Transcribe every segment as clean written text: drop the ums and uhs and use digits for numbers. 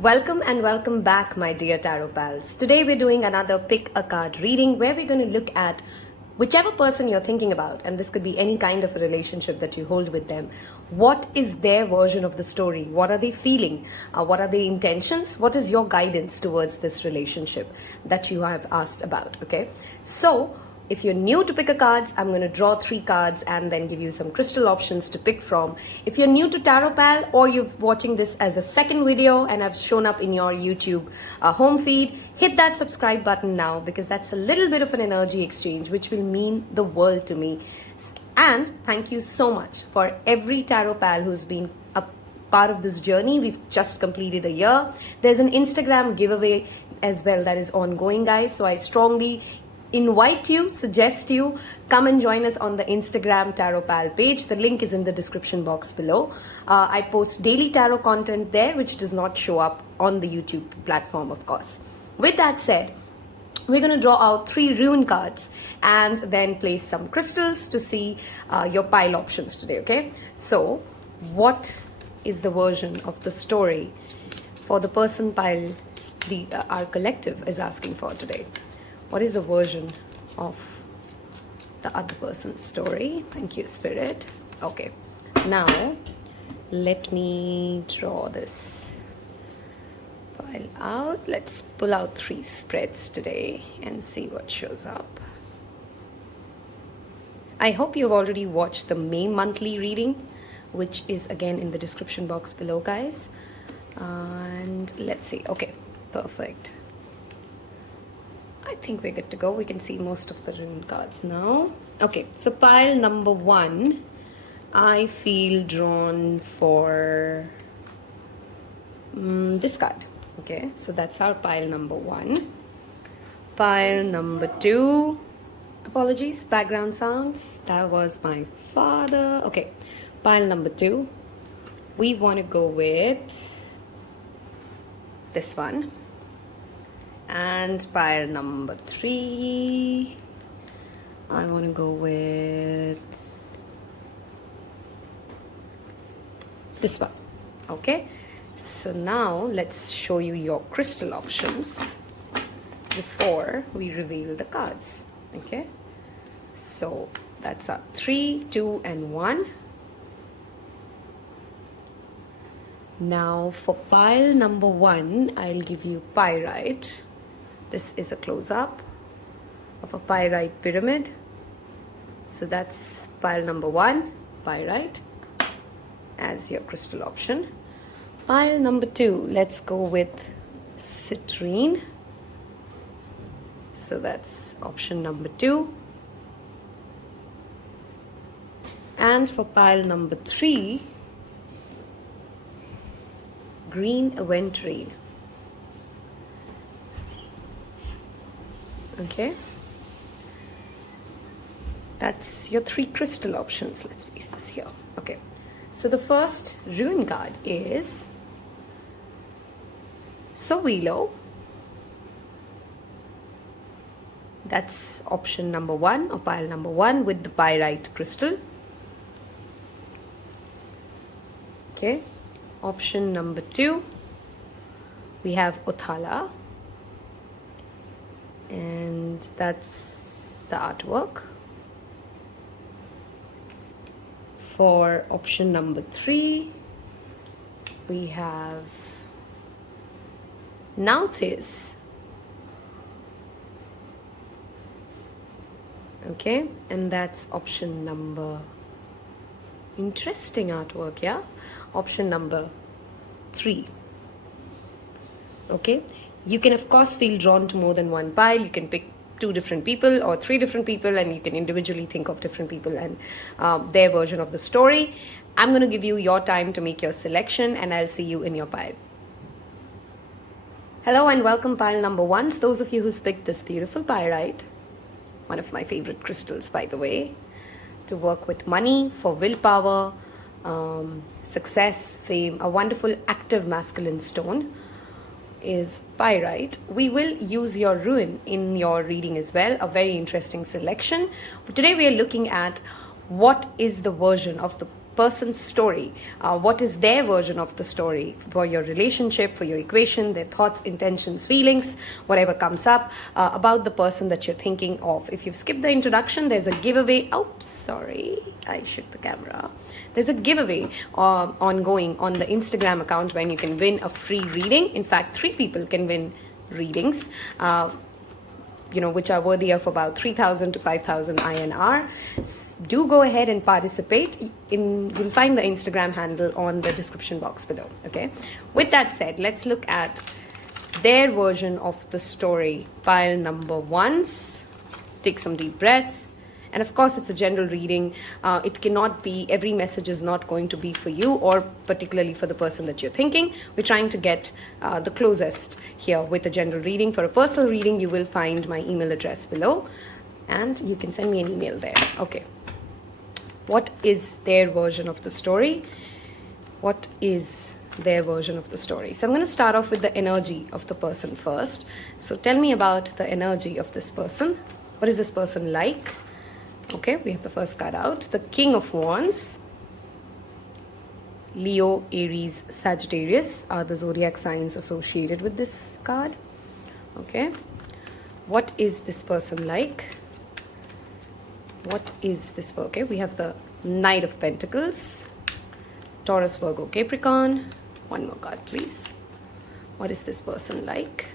Welcome and welcome back, my dear tarot pals. Today we're doing another pick a card reading where we're going to look at whichever person you're thinking about, and this could be any kind of a relationship that you hold with them. What is their version of the story? What are they feeling? What are their intentions? What is your guidance towards this relationship that you have asked about? Okay, so if you're new to pick a cards, I'm going to draw 3 cards and then give you some crystal options to pick from. If you're new to Taropal or you're watching this as a second video and I've shown up in your YouTube home feed, hit that subscribe button now, because that's a little bit of an energy exchange which will mean the world to me. And thank you so much for every Taropal who's been a part of this journey. We've just completed a year. There's an Instagram giveaway as well that is ongoing, guys, so I strongly invite you, suggest you come and join us on the Instagram Taropal page. The link is in the description box below. I post daily tarot content there which does not show up on the YouTube platform, of course. With that said, we're going to draw out 3 rune cards and then place some crystals to see your pile options today. Okay, so what is the version of the story for the person pile our collective is asking for today? What is the version of the other person's story? Thank you, Spirit. Okay, now let me draw this pile out. Let's pull out 3 spreads today and see what shows up. I hope you've already watched the May monthly reading, which is again in the description box below, guys. And let's see. Okay, perfect. I think we're good to go. We can see most of the rune cards now. Okay, so pile number 1, I feel drawn for this card. Okay, so that's our pile number 1. Pile number 2, apologies, background sounds. That was my father. Okay, pile number 2, we want to go with this one. And pile number 3, I want to go with this one. Okay, so now let's show you your crystal options before we reveal the cards. Okay, so that's our 3, 2 and 1. Now for pile number 1, I'll give you pyrite. This is a close-up of a pyrite pyramid. So that's pile number 1, pyrite, as your crystal option. Pile number 2, let's go with citrine. So that's option number 2. And for pile number 3, green Aventurine. Okay, that's your 3 crystal options. Let's place this here. Okay, so the first rune card is Suwilo. That's option number 1 or pile number 1 with the pyrite crystal. Okay, option number 2, we have Othala, and that's the artwork. For option number 3, we have Nauthiz. Okay, and that's option number, interesting artwork, yeah, option number 3. Okay, you can of course feel drawn to more than one pile. You can pick 2 different people or 3 different people, and you can individually think of different people and their version of the story. I'm going to give you your time to make your selection, and I'll see you in your pile. Hello and welcome, pile number 1. Those of you who's picked this beautiful pyrite, one of my favorite crystals, by the way, to work with money, for willpower, success, fame, a wonderful active masculine stone is pyrite. We will use your rune in your reading as well, a very interesting selection. But today we are looking at what is the version of the person's story. What is their version of the story for your relationship, for your equation, their thoughts, intentions, feelings, whatever comes up about the person that you're thinking of. If you've skipped the introduction, there's a giveaway. Oops, sorry, I shook the camera. There's a giveaway ongoing on the Instagram account when you can win a free reading. In fact, 3 people can win readings. Which are worthy of about 3,000 to 5,000 INR. Do go ahead and participate. You'll find the Instagram handle on the description box below. Okay. With that said, let's look at their version of the story. Pile number 1. Take some deep breaths. And of course, it's a general reading. It cannot be, every message is not going to be for you or particularly for the person that you're thinking. We're trying to get the closest here with a general reading. For a personal reading, you will find my email address below and you can send me an email there. Okay. What is their version of the story? What is their version of the story? So I'm going to start off with the energy of the person first. So tell me about the energy of this person. What is this person like? Okay, we have the first card out. The King of Wands. Leo, Aries, Sagittarius are the zodiac signs associated with this card. Okay. What is this person like? What is this? Okay, we have the Knight of Pentacles. Taurus, Virgo, Capricorn. One more card, please. What is this person like?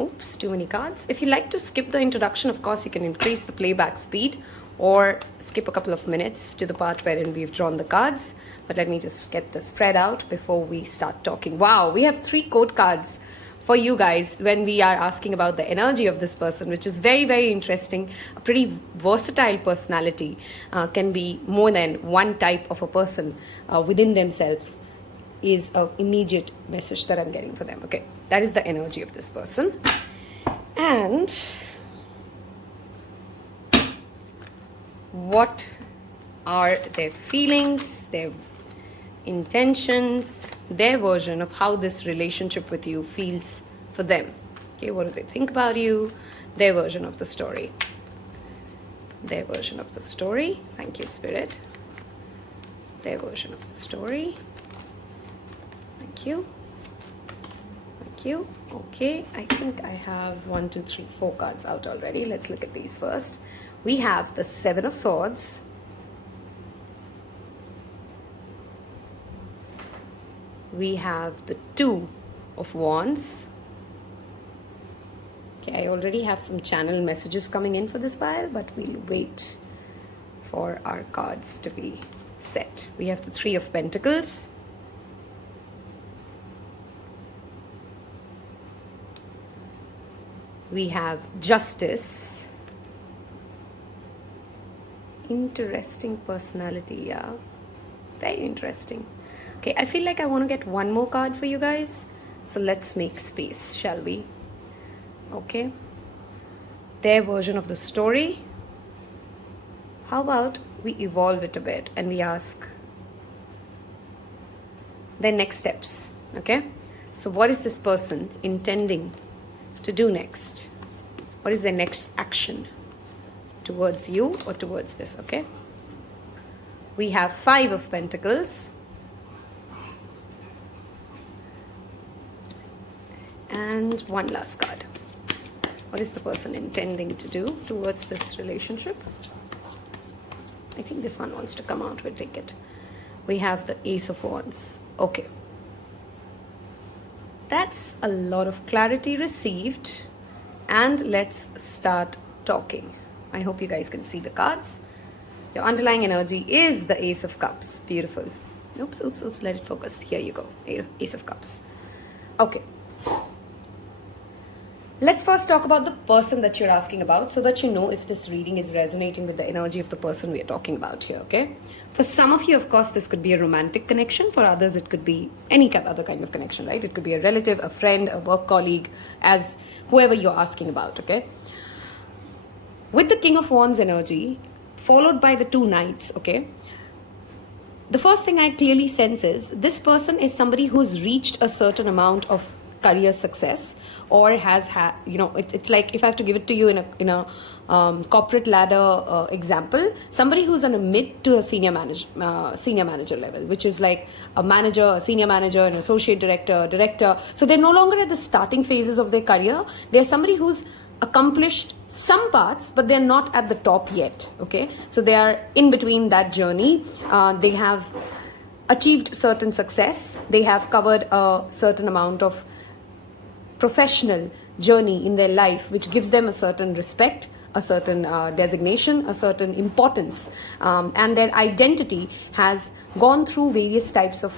Oops, too many cards. If you like to skip the introduction, of course, you can increase the playback speed or skip a couple of minutes to the part wherein we've drawn the cards. But let me just get the spread out before we start talking. Wow, we have 3 code cards for you guys when we are asking about the energy of this person, which is very, very interesting. A pretty versatile personality, can be more than one type of a person within themselves, is an immediate message that I'm getting for them. Okay, that is the energy of this person. And what are their feelings, their intentions, their version of how this relationship with you feels for them? Okay, what do they think about you? Their version of the story. Their version of the story. Thank you, Spirit. Their version of the story. Thank you. Thank you. Okay, I think I have 1, 2, 3, 4 cards out already. Let's look at these first. We have the 7 of Swords. We have the 2 of Wands. Okay, I already have some channel messages coming in for this pile, but we'll wait for our cards to be set. We have the 3 of Pentacles. We have Justice. Interesting personality, yeah. Very interesting. Okay, I feel like I want to get one more card for you guys. So let's make space, shall we? Okay. Their version of the story. How about we evolve it a bit and we ask their next steps, okay? So what is this person intending to do next? What is their next action towards you or towards this? Okay, we have 5 of Pentacles and one last card. What is the person intending to do towards this relationship? I think this one wants to come out. We'll take it. We have the Ace of Wands. Okay, that's a lot of clarity received, and let's start talking. I hope you guys can see the cards. Your underlying energy is the Ace of Cups. Beautiful. Oops, oops, oops. Let it focus. Here you go. Ace of Cups. Okay. Let's first talk about the person that you're asking about so that you know if this reading is resonating with the energy of the person we are talking about here, okay? For some of you, of course, this could be a romantic connection. For others, it could be any other kind of connection, right? It could be a relative, a friend, a work colleague, as whoever you're asking about, okay? With the King of Wands energy, followed by the 2 Knights, okay? The first thing I clearly sense is this person is somebody who's reached a certain amount of career success or has had, it's like if I have to give it to you in a corporate ladder example, somebody who's on a mid to a senior manager level, which is like a manager, a senior manager, an associate director. So they're no longer at the starting phases of their career. They're somebody who's accomplished some parts, but they're not at the top yet. Okay, so they are in between that journey. They have achieved certain success. They have covered a certain amount of professional journey in their life, which gives them a certain respect, a certain designation, a certain importance, and their identity has gone through various types of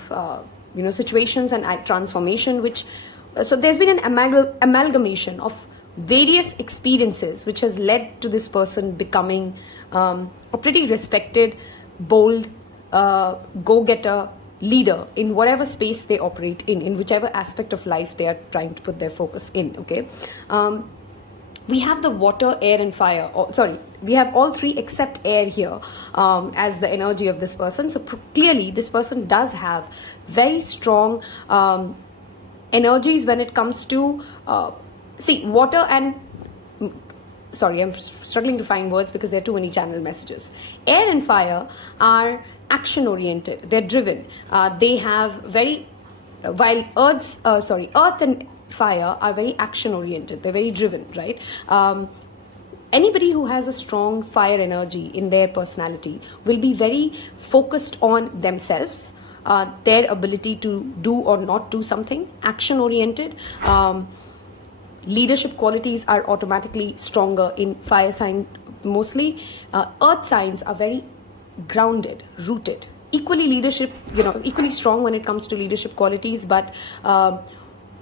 situations and transformation. So there's been an amalgamation of various experiences which has led to this person becoming a pretty respected, bold, go-getter leader in whatever space they operate in whichever aspect of life they are trying to put their focus in. Okay, we have the water, air and fire. We have all three except air here as the energy of this person. So clearly this person does have very strong energies when it comes to water and I'm struggling to find words because there are too many channel messages. Air and fire are action oriented. They're driven. They have very, while earth and fire are very action oriented. They're very driven, right? Anybody who has a strong fire energy in their personality will be very focused on themselves, their ability to do or not do something, action oriented. Leadership qualities are automatically stronger in fire sign mostly. Earth signs are very grounded, rooted, equally strong when it comes to leadership qualities, but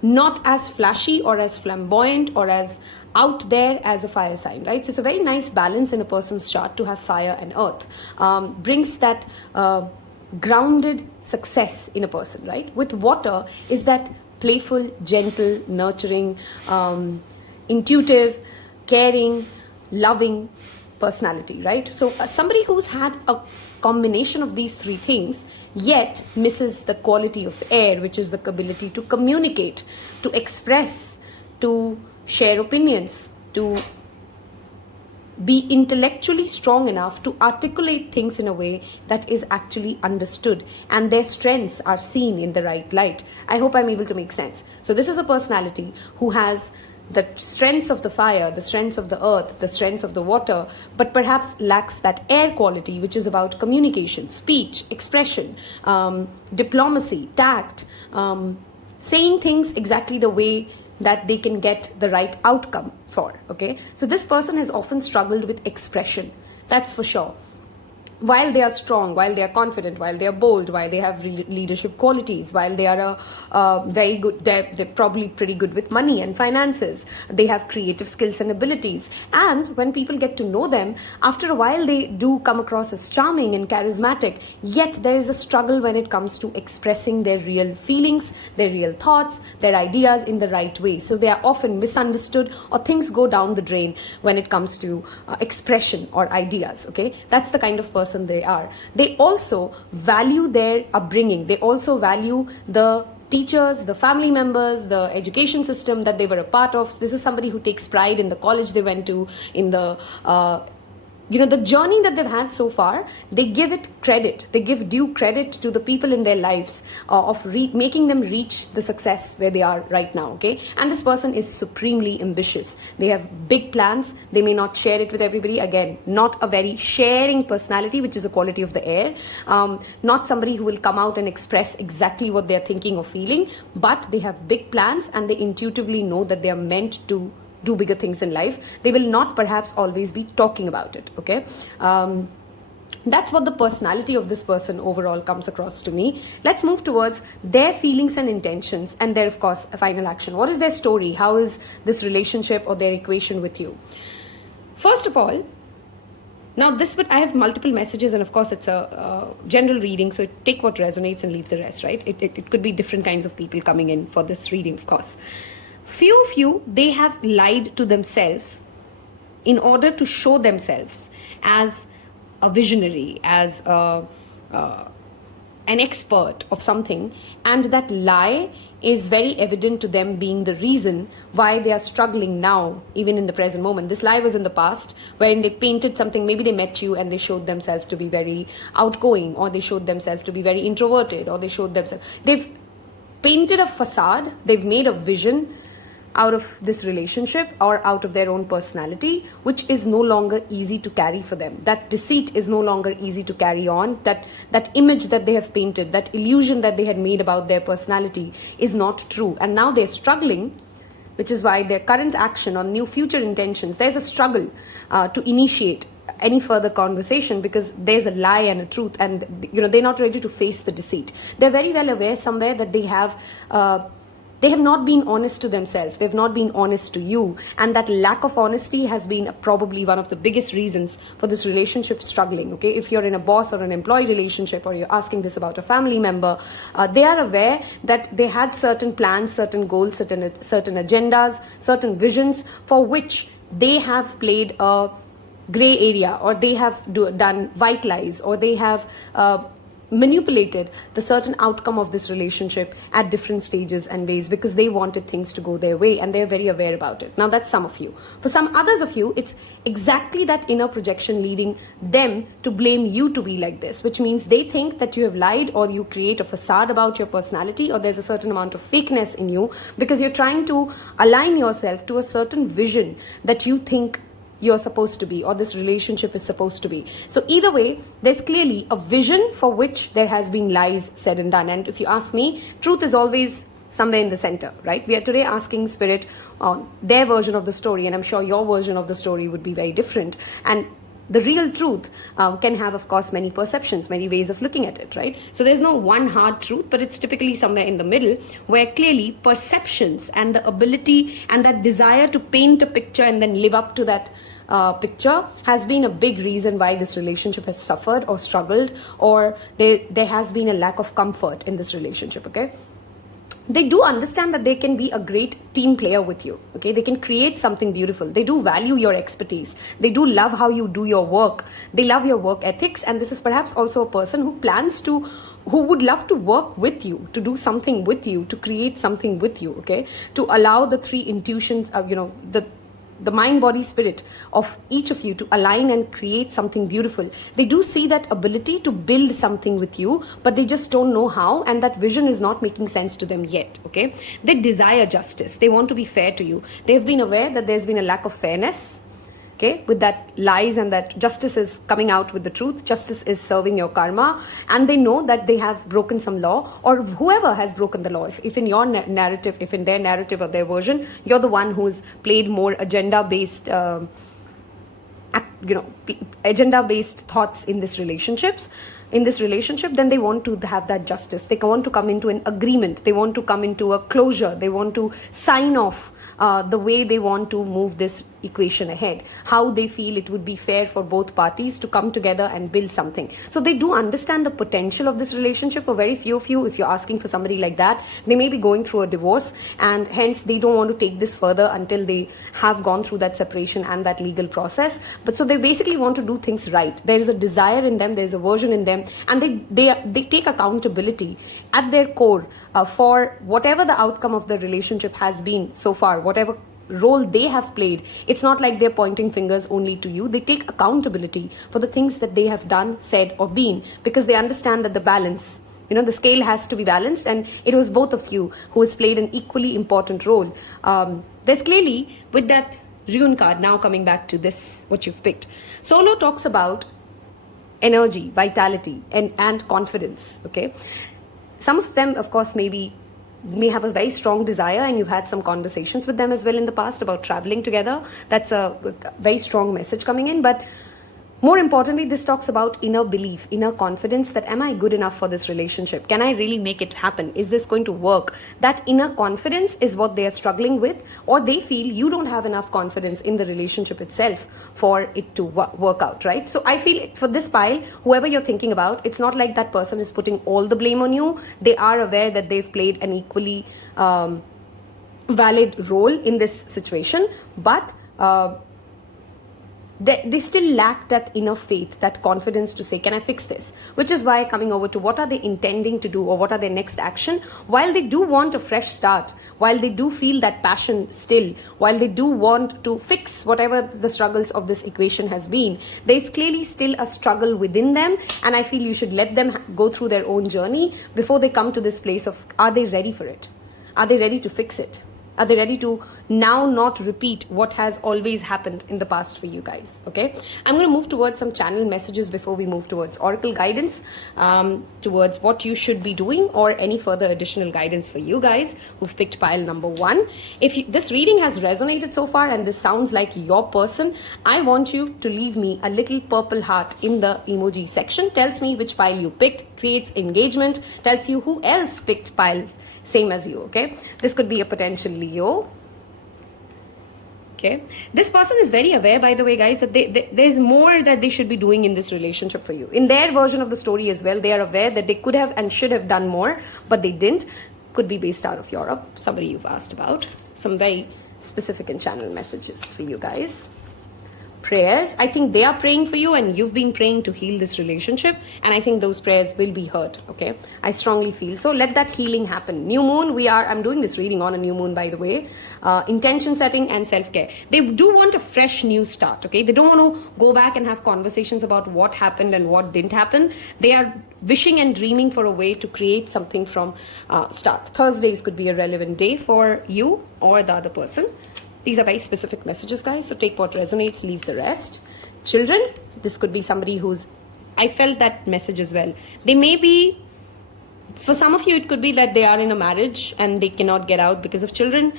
not as flashy or as flamboyant or as out there as a fire sign, right? So it's a very nice balance in a person's chart to have fire and earth. Brings that grounded success in a person, right? With water is that playful, gentle, nurturing, intuitive, caring, loving personality, right? So somebody who's had a combination of these three things yet misses the quality of air, which is the ability to communicate, to express, to share opinions, to be intellectually strong enough to articulate things in a way that is actually understood and their strengths are seen in the right light. I hope I'm able to make sense. So this is a personality who has the strengths of the fire, the strengths of the earth, the strengths of the water, but perhaps lacks that air quality, which is about communication, speech, expression, diplomacy, tact, saying things exactly the way that they can get the right outcome for. Okay, so this person has often struggled with expression, that's for sure. While they are strong, while they are confident, while they are bold, while they have leadership qualities, while they are very good, they're probably pretty good with money and finances, they have creative skills and abilities, and when people get to know them, after a while they do come across as charming and charismatic, yet there is a struggle when it comes to expressing their real feelings, their real thoughts, their ideas in the right way. So they are often misunderstood, or things go down the drain when it comes to expression or ideas. Okay, that's the kind of person they are. They also value their upbringing. They also value the teachers, the family members, the education system that they were a part of. This is somebody who takes pride in the college they went to, in the the journey that they've had so far. They give it credit. They give due credit to the people in their lives of making them reach the success where they are right now. Okay, and this person is supremely ambitious. They have big plans. They may not share it with everybody. Again, not a very sharing personality, which is a quality of the air. Not somebody who will come out and express exactly what they're thinking or feeling, but they have big plans and they intuitively know that they are meant to do bigger things in life. They will not perhaps always be talking about it. Okay, that's what the personality of this person overall comes across to me. Let's move towards their feelings and intentions, and their, of course, a final action. What is their story? How is this relationship or their equation with you? First of all, now I have multiple messages, and of course it's a general reading, so take what resonates and leave the rest, right? It could be different kinds of people coming in for this reading, of course. Few, they have lied to themselves in order to show themselves as a visionary, as an expert of something, and that lie is very evident to them being the reason why they are struggling now, even in the present moment. This lie was in the past, wherein they painted something. Maybe they met you and they showed themselves to be very outgoing, or they showed themselves to be very introverted, or they've painted a facade, they've made a vision out of this relationship or out of their own personality, which is no longer easy to carry for them. That deceit is no longer easy to carry on. That image that they have painted, that illusion that they had made about their personality is not true. And now they're struggling, which is why their current action on new future intentions, there's a struggle to initiate any further conversation, because there's a lie and a truth, and they're not ready to face the deceit. They're very well aware somewhere that they have not been honest to themselves. They've not been honest to you. And that lack of honesty has been probably one of the biggest reasons for this relationship struggling. Okay, if you're in a boss or an employee relationship, or you're asking this about a family member, they are aware that they had certain plans, certain goals, certain agendas, certain visions for which they have played a gray area, or they have done white lies, or they have manipulated the certain outcome of this relationship at different stages and ways, because they wanted things to go their way, and they're very aware about it. Now, that's some of you. For some others of you, it's exactly that inner projection leading them to blame you to be like this, which means they think that you have lied, or you create a facade about your personality, or there's a certain amount of fakeness in you, because you're trying to align yourself to a certain vision that you think you're supposed to be, or this relationship is supposed to be. So either way, there's clearly a vision for which there has been lies said and done. And if you ask me, truth is always somewhere in the center, right? We are today asking Spirit on their version of the story, and I'm sure your version of the story would be very different. And the real truth can have, of course, many perceptions, many ways of looking at it, right? So there's no one hard truth, but it's typically somewhere in the middle, where clearly perceptions and the ability and that desire to paint a picture and then live up to that picture has been a big reason why this relationship has suffered or struggled, or there has been a lack of comfort in this relationship. Okay, they do understand that they can be a great team player with you. Okay, they can create something beautiful. They do value your expertise. They do love how you do your work. They love your work ethics, and this is perhaps also a person who would love to work with you, to do something with you, to create something with you. Okay, to allow the three intuitions of the mind, body, spirit of each of you to align and create something beautiful. They do see that ability to build something with you, but they just don't know how, and that vision is not making sense to them yet. Okay, they desire justice. They want to be fair to you. They've been aware that there's been a lack of fairness. Okay, with that lies, and that justice is coming out with the truth. Justice is serving your karma, and they know that they have broken some law, or whoever has broken the law. If in your narrative, if in their narrative or their version, you're the one who's played more agenda-based, agenda-based thoughts in this relationship, then they want to have that justice. They want to come into an agreement. They want to come into a closure. They want to sign off the way they want to move this equation ahead, how they feel it would be fair for both parties to come together and build something. So they do understand the potential of this relationship. For very few of you, if you're asking for somebody like that, they may be going through a divorce, and hence they don't want to take this further until they have gone through that separation and that legal process. But so they basically want to do things right. There is a desire in them, there is a version in them, and they take accountability at their core for whatever the outcome of the relationship has been so far, whatever role they have played. It's not like they're pointing fingers only to you. They take accountability for the things that they have done, said, or been, because they understand that the balance, the scale has to be balanced, and it was both of you who has played an equally important role. There's clearly, with that rune card, now coming back to this, what you've picked, Solo talks about energy, vitality, and confidence. Okay, some of them, of course, may have a very strong desire, and you've had some conversations with them as well in the past about traveling together. That's a very strong message coming in. But more importantly, this talks about inner belief, inner confidence that, am I good enough for this relationship? Can I really make it happen? Is this going to work? That inner confidence is what they are struggling with, or they feel you don't have enough confidence in the relationship itself for it to work out, right? So I feel for this pile, whoever you're thinking about, it's not like that person is putting all the blame on you. They are aware that they've played an equally valid role in this situation, but they still lack that inner faith, that confidence to say, can I fix this? Which is why coming over to what are they intending to do, or what are their next action, while they do want a fresh start, while they do feel that passion still, while they do want to fix whatever the struggles of this equation has been, there's clearly still a struggle within them, and I feel you should let them go through their own journey before they come to this place of, are they ready for it? Are they ready to fix it? Are they ready to now not repeat what has always happened in the past for you guys? Okay, I'm going to move towards some channel messages before we move towards oracle guidance, towards what you should be doing, or any further additional guidance for you guys who've picked pile number 1. If this reading has resonated so far and this sounds like your person, I want you to leave me a little purple heart in the emoji section. Tells me which pile you picked, creates engagement, tells you who else picked piles same as you. Okay, this could be a potential Leo. Okay, this person is very aware, by the way, guys, that there's more that they should be doing in this relationship for you. In their version of the story as well, they are aware that they could have and should have done more, but they didn't. Could be based out of Europe, somebody you've asked about. Some very specific and channel messages for you guys. Prayers, I think they are praying for you, and you've been praying to heal this relationship, and I think those prayers will be heard. Okay, I strongly feel so. Let that healing happen. New moon, I'm doing this reading on a new moon, by the way. Intention setting and self-care. They do want a fresh new start. Okay, they don't want to go back and have conversations about what happened and what didn't happen. They are wishing and dreaming for a way to create something from start. Thursdays could be a relevant day for you or the other person. These are very specific messages, guys, so take what resonates, leave the rest. Children, this could be somebody I felt that message as well. They may be, for some of you, it could be that they are in a marriage and they cannot get out because of children.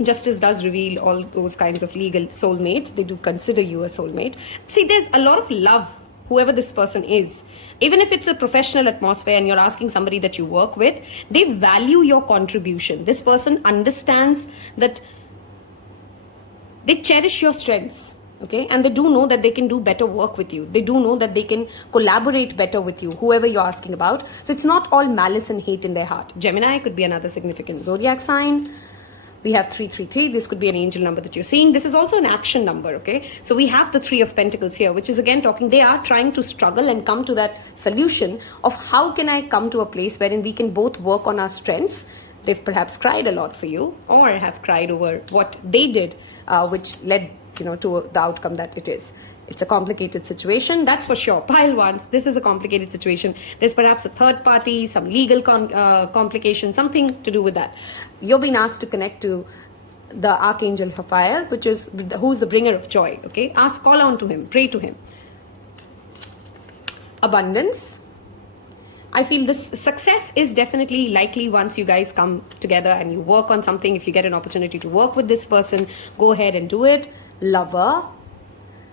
Justice does reveal all those kinds of legal soulmate. They do consider you a soulmate. See, there's a lot of love, whoever this person is. Even if it's a professional atmosphere and you're asking somebody that you work with, they value your contribution. This person understands that they cherish your strengths, okay? And they do know that they can do better work with you. They do know that they can collaborate better with you, whoever you're asking about. So it's not all malice and hate in their heart. Gemini could be another significant zodiac sign. We have 333. This could be an angel number that you're seeing. This is also an action number, okay? So we have the 3 of Pentacles here, which is again talking, they are trying to struggle and come to that solution of how can I come to a place wherein we can both work on our strengths. They've perhaps cried a lot for you, or have cried over what they did, which led, to the outcome that it is. It's a complicated situation, that's for sure. Pile 1, this is a complicated situation. There's perhaps a third party, some legal complication, something to do with that. You're being asked to connect to the Archangel Raphael, who's the bringer of joy. Okay, call on to him, pray to him. Abundance. I feel this success is definitely likely once you guys come together and you work on something. If you get an opportunity to work with this person, go ahead and do it. Lover.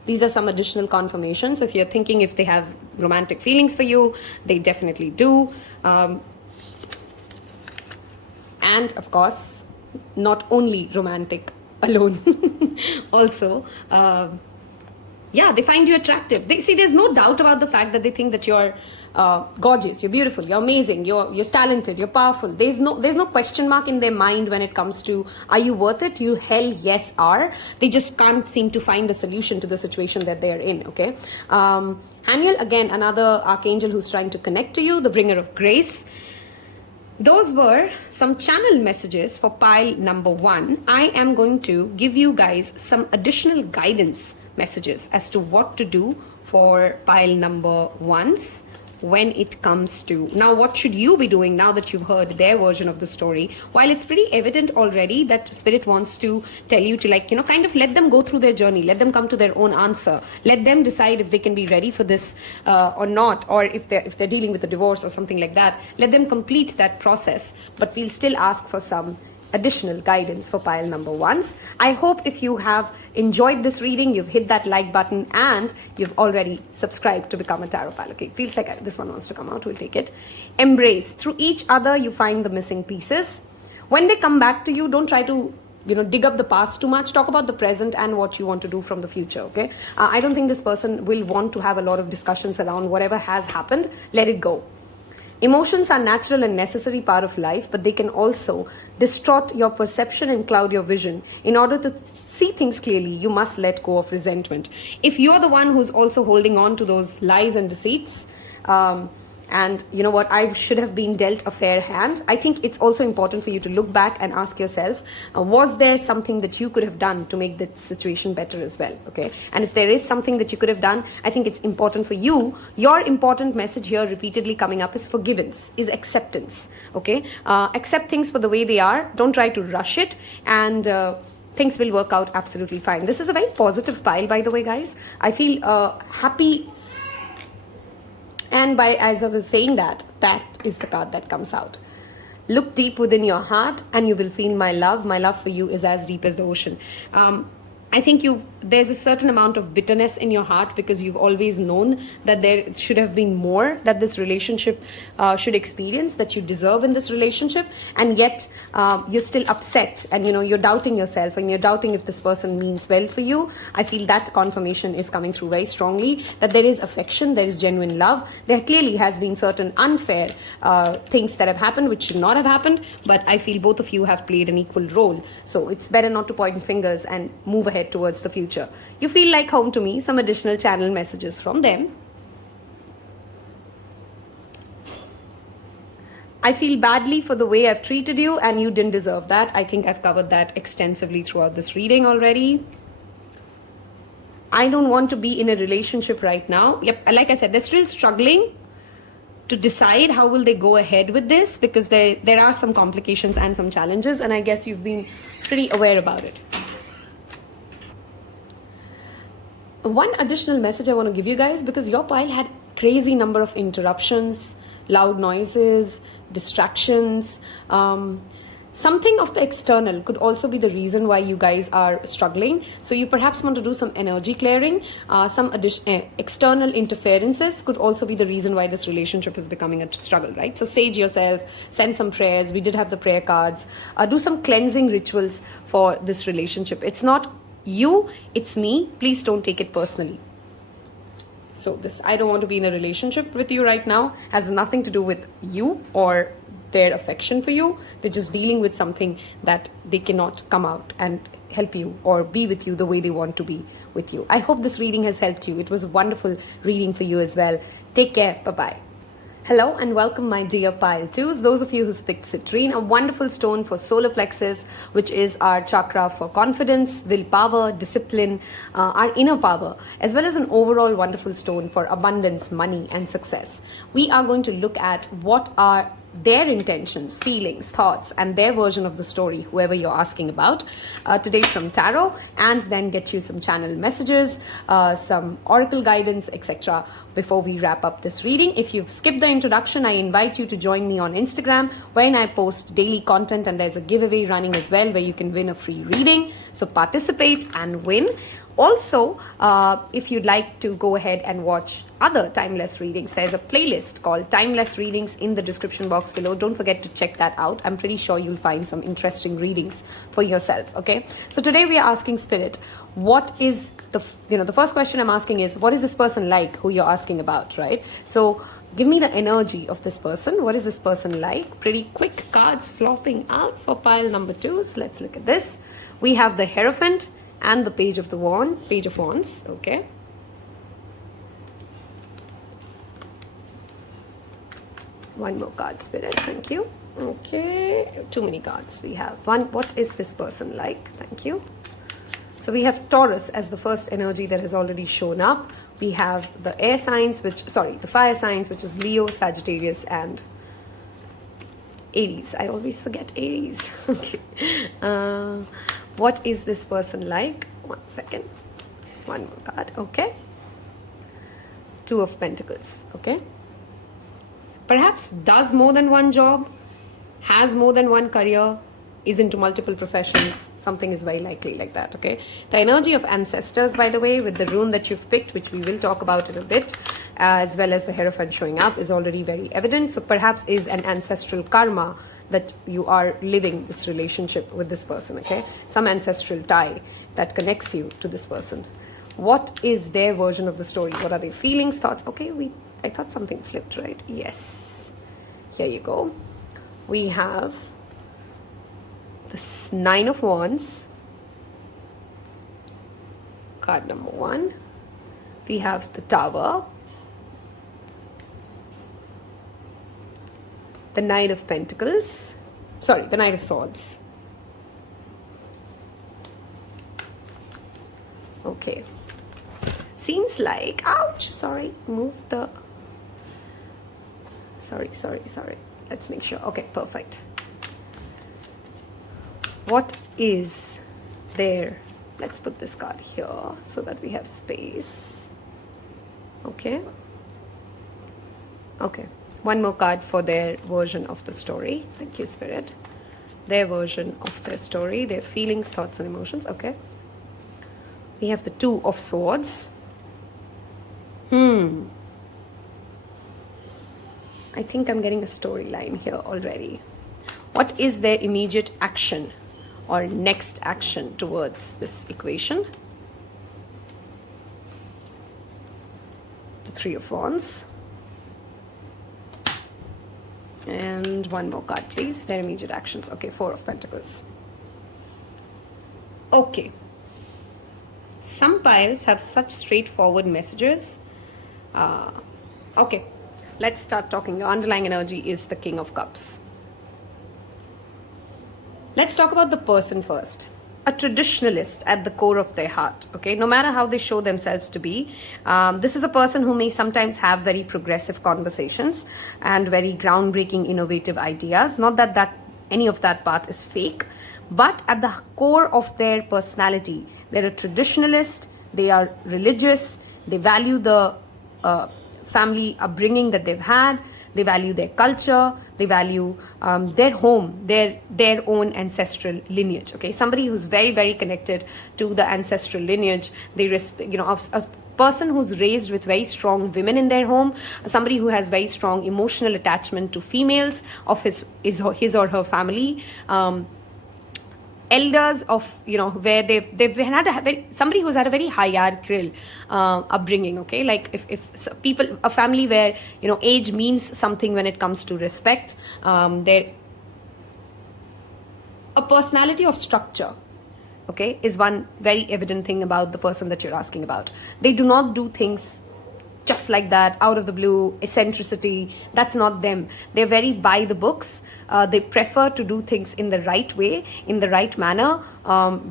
These are some additional confirmations. If you're thinking if they have romantic feelings for you, they definitely do. And of course, not only romantic alone, also, they find you attractive. There's no doubt about the fact that they think that you're gorgeous, you're beautiful, you're amazing, you're talented, you're powerful. There's no question mark in their mind when it comes to, are you worth it? You hell yes are. They just can't seem to find a solution to the situation that they're in. Okay, Haniel, again another archangel who's trying to connect to you, the bringer of grace. Those were some channel messages for pile number 1. I am going to give you guys some additional guidance messages as to what to do for pile number 1s when it comes to, now what should you be doing now that you've heard their version of the story? While it's pretty evident already that Spirit wants to tell you to kind of let them go through their journey, let them come to their own answer, let them decide if they can be ready for this or not, or if they're dealing with a divorce or something like that, let them complete that process. But we'll still ask for some additional guidance for pile number 1s. I hope if you have enjoyed this reading, you've hit that like button and you've already subscribed to become a tarot pal. Okay, feels like this one wants to come out. We'll take it. Embrace. Through each other, you find the missing pieces. When they come back to you, don't try to dig up the past too much. Talk about the present and what you want to do from the future. Okay, I don't think this person will want to have a lot of discussions around whatever has happened. Let it go. Emotions are natural and necessary part of life, but they can also distort your perception and cloud your vision. In order to see things clearly, you must let go of resentment. If you're the one who's also holding on to those lies and deceits, and you know what, I should have been dealt a fair hand, I think it's also important for you to look back and ask yourself, was there something that you could have done to make the situation better as well? Okay, and if there is something that you could have done, I think it's important for you. Your important message here repeatedly coming up is forgiveness, is acceptance. Okay, accept things for the way they are. Don't try to rush it, and things will work out absolutely fine. This is a very positive pile, by the way, guys. I feel happy. And as I was saying that is the card that comes out. Look deep within your heart and you will feel my love. My love for you is as deep as the ocean. I think there's a certain amount of bitterness in your heart because you've always known that there should have been more that this relationship should experience, that you deserve in this relationship, and yet you're still upset, and you're doubting yourself, and you're doubting if this person means well for you. I feel that confirmation is coming through very strongly, that there is affection, there is genuine love. There clearly has been certain unfair things that have happened which should not have happened, but I feel both of you have played an equal role. So it's better not to point fingers and move ahead towards the future. You feel like home to me. Some additional channel messages from them. I feel badly for the way I've treated you, and you didn't deserve that. I think I've covered that extensively throughout this reading already. I don't want to be in a relationship right now. Yep, like I said, they're still struggling to decide how will they go ahead with this, because there are some complications and some challenges, and I guess you've been pretty aware about it. One additional message I want to give you guys, because your pile had crazy number of interruptions, loud noises, distractions. Something of the external could also be the reason why you guys are struggling. So you perhaps want to do some energy clearing. Some external interferences could also be the reason why this relationship is becoming a struggle, right? So sage yourself, send some prayers. We did have the prayer cards. Do some cleansing rituals for this relationship. It's not you, it's me. Please don't take it personally. So this, I don't want to be in a relationship with you right now, has nothing to do with you or their affection for you. They're just dealing with something that they cannot come out and help you or be with you the way they want to be with you. I hope this reading has helped you. It was a wonderful reading for you as well. Take care. Bye-bye. Hello and welcome, my dear pile twos. Those of you who picked citrine, a wonderful stone for solar plexus, which is our chakra for confidence, willpower, discipline, our inner power, as well as an overall wonderful stone for abundance, money, and success. We are going to look at what are their intentions, feelings, thoughts, and their version of the story, whoever you're asking about, today from tarot, and then get you some channel messages, some oracle guidance, etc. before we wrap up this reading. If you've skipped the introduction, I invite you to join me on Instagram, wherein I post daily content, and there's a giveaway running as well where you can win a free reading. So participate and win. Also, if you'd like to go ahead and watch other timeless readings, there's a playlist called Timeless Readings in the description box below. Don't forget to check that out. I'm pretty sure you'll find some interesting readings for yourself. Okay, so today we are asking Spirit, what is the first question I'm asking is, what is this person like who you're asking about, right? So give me the energy of this person. What is this person like? Pretty quick cards flopping out for pile number 2. So let's look at this. We have the Hierophant and the Page of Wands. Okay, one more card, Spirit. Thank you. Okay, too many cards. We have one. What is this person like? Thank you. So we have Taurus as the first energy that has already shown up. We have the the fire signs, which is Leo, Sagittarius, and Aries. I always forget Aries. Okay. What is this person like? 1 second. One more card. Okay. 2 of Pentacles. Okay. Perhaps does more than one job, has more than one career, is into multiple professions. Something is very likely like that. Okay. The energy of ancestors, by the way, with the rune that you've picked, which we will talk about in a bit, as well as the Hierophant showing up, is already very evident. So perhaps is an ancestral karma that you are living this relationship with this person. Okay, some ancestral tie that connects you to this person. What is their version of the story? What are their feelings, thoughts? Okay, I thought something flipped, right? Yes. here you go. We have the Nine of Wands, card number 1. We have the Tower, the Knight of Pentacles, sorry, the Knight of Swords. Okay. Seems like, ouch, sorry, move the, sorry. Let's make sure. Okay, perfect. What is there? Let's put this card here so that we have space. Okay. Okay. One more card for their version of the story. Thank you, Spirit. Their version of their story, their feelings, thoughts, and emotions. Okay. We have the Two of Swords. I think I'm getting a storyline here already. What is their immediate action or next action towards this equation? The Three of Wands. And one more card, please. Their immediate actions. Okay, Four of Pentacles. Okay. Some piles have such straightforward messages. Okay, let's start talking. The underlying energy is the King of Cups. Let's talk about the person first. A traditionalist at the core of their heart, okay? No matter how they show themselves to be, this is a person who may sometimes have very progressive conversations and very groundbreaking, innovative ideas. Not that any of that part is fake, but at the core of their personality, they're a traditionalist, they are religious, they value the family upbringing that they've had, they value their culture, they value their home, their own ancestral lineage. Okay, somebody who's very, very connected to the ancestral lineage. They a person who's raised with very strong women in their home, somebody who has very strong emotional attachment to females of his or her family. Elders of, where they've had somebody who's had a very hierarchical upbringing. Okay, like if people, a family where age means something when it comes to respect. They're a personality of structure, okay, is one very evident thing about the person that you're asking about. They do not do things just like that, out of the blue, eccentricity. That's not them. They're very by the books. They prefer to do things in the right way, in the right manner,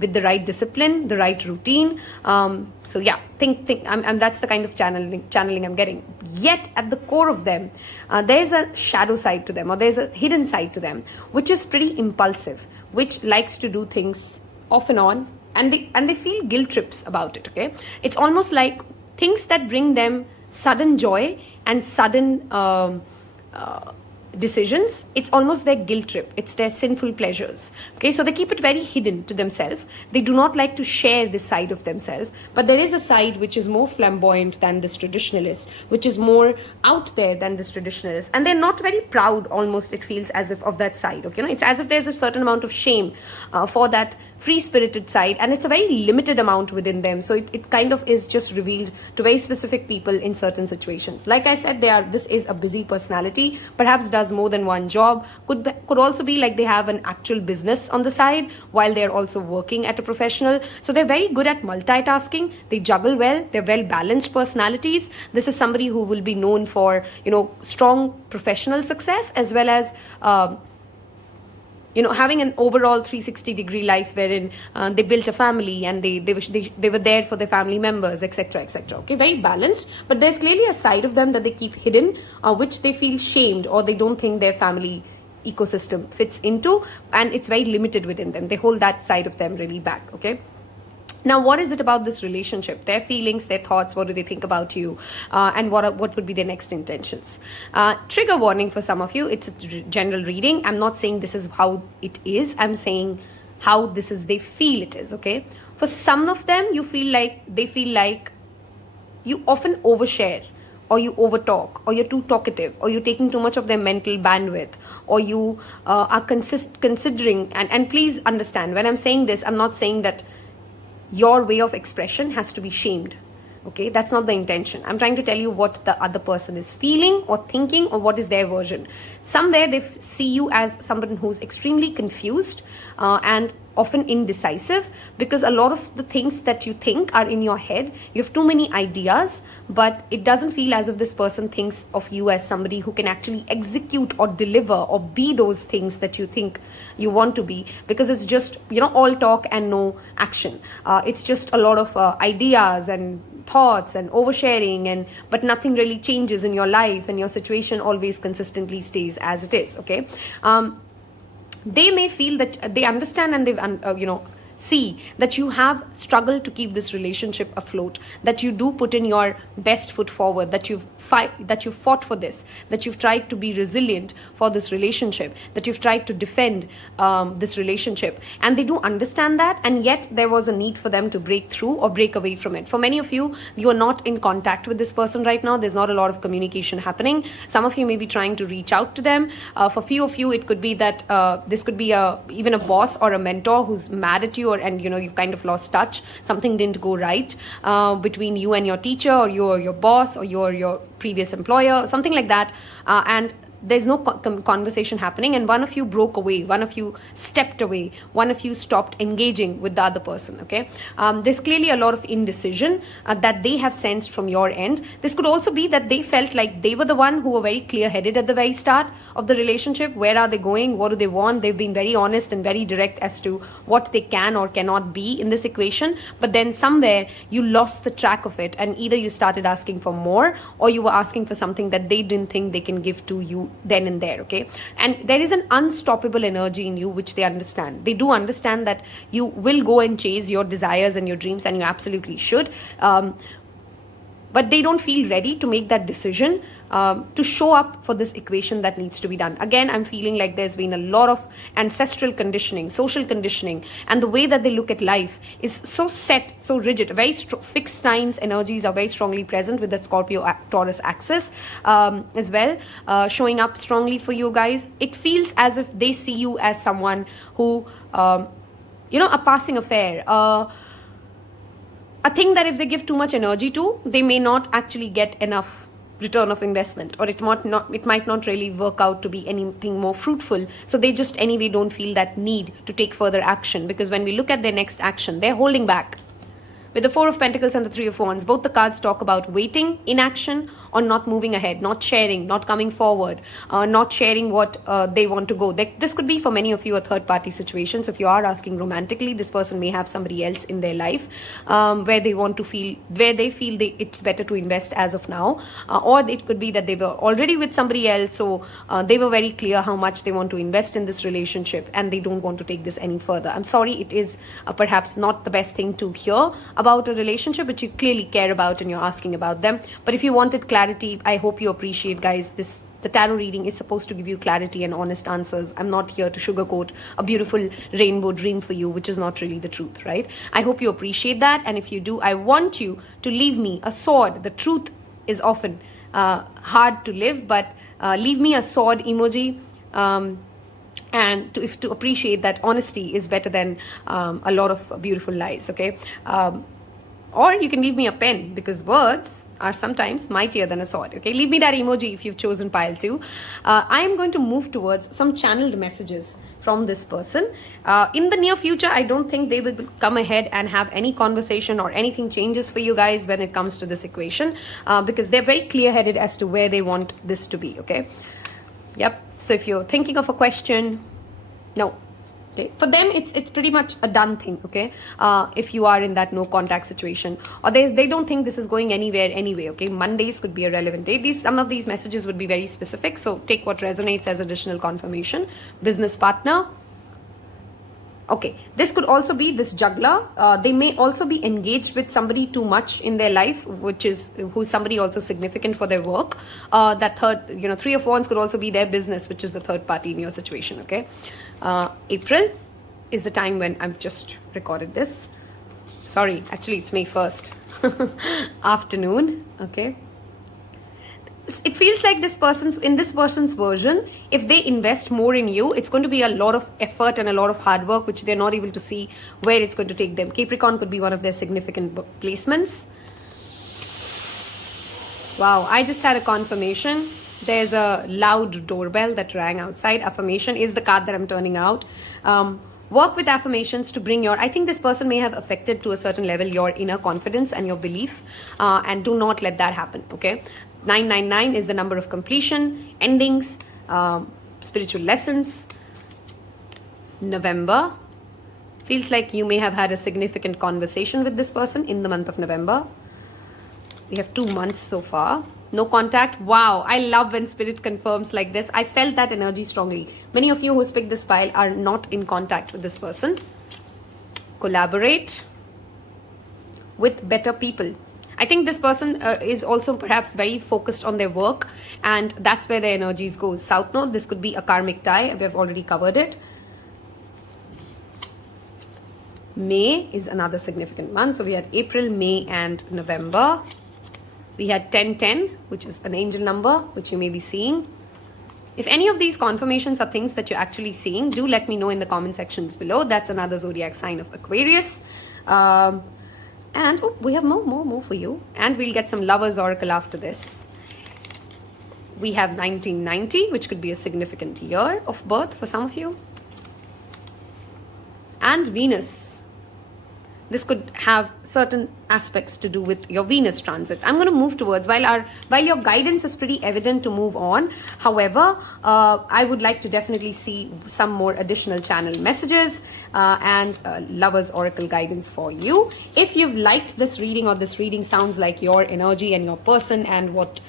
with the right discipline, the right routine. So yeah, that's the kind of channeling I'm getting. Yet at the core of them, there's a shadow side to them, or there's a hidden side to them, which is pretty impulsive, which likes to do things off and on, and they feel guilt trips about it. Okay, it's almost like things that bring them sudden joy and sudden decisions. It's almost their guilt trip. It's their sinful pleasures. Okay, so they keep it very hidden to themselves. They do not like to share this side of themselves. But there is a side which is more flamboyant than this traditionalist, which is more out there than this traditionalist. And they're not very proud, almost it feels as if, of that side. Okay, it's as if there's a certain amount of shame for that free-spirited side, and it's a very limited amount within them, so it kind of is just revealed to very specific people in certain situations. Like I said, this is a busy personality, perhaps does more than one job, could also be like they have an actual business on the side while they're also working at a professional. So they're very good at multitasking, they juggle well, they're well-balanced personalities. This is somebody who will be known for strong professional success, as well as having an overall 360-degree life wherein they built a family and they were there for their family members, etc., etc. Okay, very balanced, but there's clearly a side of them that they keep hidden, which they feel shamed, or they don't think their family ecosystem fits into, and it's very limited within them. They hold that side of them really back. Okay. Now, what is it about this relationship? Their feelings, their thoughts, what do they think about you? And what would be their next intentions? Trigger warning for some of you. It's a general reading. I'm not saying this is how it is. I'm saying how they feel it is, okay? For some of them, they feel like you often overshare, or you overtalk, or you're too talkative, or you're taking too much of their mental bandwidth, or you are considering, and please understand, when I'm saying this, I'm not saying that your way of expression has to be shamed. Okay, that's not the intention. I'm trying to tell you what the other person is feeling or thinking, or what is their version. Somewhere they see you as someone who's extremely confused and often indecisive, because a lot of the things that you think are in your head. You have too many ideas, but it doesn't feel as if this person thinks of you as somebody who can actually execute or deliver or be those things that you think you want to be, because it's just, all talk and no action. It's just a lot of ideas and thoughts and oversharing, but nothing really changes in your life, and your situation always consistently stays as it is. Okay. They may feel that they understand, and they've see that you have struggled to keep this relationship afloat, that you do put in your best foot forward, that you've fought for this, that you've tried to be resilient for this relationship, that you've tried to defend this relationship, and they do understand that, and yet there was a need for them to break through or break away from it. For many of you, you are not in contact with this person right now. There's not a lot of communication happening. Some of you may be trying to reach out to them. For few of you, it could be that this could be even a boss or a mentor who's mad at you, and you've kind of lost touch. Something didn't go right between you and your teacher, or your boss, or your previous employer, something like that, and there's no conversation happening, and one of you broke away, one of you stepped away, one of you stopped engaging with the other person. Okay, there's clearly a lot of indecision that they have sensed from your end. This could also be that they felt like they were the one who were very clear-headed at the very start of the relationship. Where are they going? What do they want? They've been very honest and very direct as to what they can or cannot be in this equation, but then somewhere you lost the track of it, and either you started asking for more, or you were asking for something that they didn't think they can give to you then and there. Okay, and there is an unstoppable energy in you which they understand. They do understand that you will go and chase your desires and your dreams, and you absolutely should, but they don't feel ready to make that decision to show up for this equation that needs to be done. Again, I'm feeling like there's been a lot of ancestral conditioning, social conditioning, and the way that they look at life is so set, so rigid. Very fixed signs energies are very strongly present with the Scorpio Taurus axis as well, showing up strongly for you guys. It feels as if they see you as someone who a passing affair, a thing that if they give too much energy to, they may not actually get enough return of investment, or it might not really work out to be anything more fruitful. So they just anyway don't feel that need to take further action, because when we look at their next action, they're holding back. With the Four of Pentacles and the Three of Wands, both the cards talk about waiting, inaction, or not moving ahead, not sharing, not coming forward, not sharing what they want to go. This could be for many of you a third-party situation. So if you are asking romantically, this person may have somebody else in their life where they feel it's better to invest as of now, or it could be that they were already with somebody else, so they were very clear how much they want to invest in this relationship, and they don't want to take this any further. I'm sorry, it is perhaps not the best thing to hear about a relationship which you clearly care about and you're asking about them. But if you wanted clarity, I hope you appreciate, guys, the tarot reading is supposed to give you clarity and honest answers. I'm not here to sugarcoat a beautiful rainbow dream for you, which is not really the truth, right? I hope you appreciate that, and if you do, I want you to leave me a sword. The truth is often hard to live, but leave me a sword emoji, and to appreciate that honesty is better than a lot of beautiful lies. Okay, or you can leave me a pen, because words are sometimes mightier than a sword. Okay, leave me that emoji if you've chosen pile 2. I am going to move towards some channeled messages from this person. In the near future, I don't think they will come ahead and have any conversation or anything changes for you guys when it comes to this equation, because they're very clear-headed as to where they want this to be. Okay, yep. So if you're thinking of a question, no. Okay. For them, it's pretty much a done thing. Okay, if you are in that no contact situation, or they don't think this is going anywhere anyway. Okay, Mondays could be a relevant day. Some of these messages would be very specific, so take what resonates as additional confirmation. Business partner. Okay, this could also be this juggler. They may also be engaged with somebody too much in their life, who's somebody also significant for their work. That third, Three of Wands could also be their business, which is the third party in your situation. Okay, April is the time when I've just recorded this. Sorry, actually it's May 1st afternoon. Okay. It feels like in this person's version, if they invest more in you, it's going to be a lot of effort and a lot of hard work, which they're not able to see where it's going to take them. Capricorn could be one of their significant placements. Wow, I just had a confirmation. There's a loud doorbell that rang outside. Affirmation is the card that I'm turning out. Work with affirmations to bring your, I think this person may have affected to a certain level your inner confidence and your belief, and do not let that happen, okay? 999 is the number of completion, endings, spiritual lessons. November. Feels like you may have had a significant conversation with this person in the month of November. We have 2 months so far. No contact. Wow, I love when spirit confirms like this. I felt that energy strongly. Many of you who picked this pile are not in contact with this person. Collaborate with better people. I think this person is also perhaps very focused on their work, and that's where their energies goes. South Node, this could be a karmic tie. We have already covered it. May is another significant month. So we had April, May, and November. We had 1010, which is an angel number, which you may be seeing. If any of these confirmations are things that you're actually seeing, do let me know in the comment sections below. That's another zodiac sign of Aquarius. And oh, we have more for you. And we'll get some Lovers Oracle after this. We have 1990, which could be a significant year of birth for some of you. And Venus. This could have certain aspects to do with your Venus transit. I'm going to move towards, while your guidance is pretty evident to move on. However, I would like to definitely see some more additional channel messages and Lovers Oracle guidance for you. If you've liked this reading, or this reading sounds like your energy and your person and what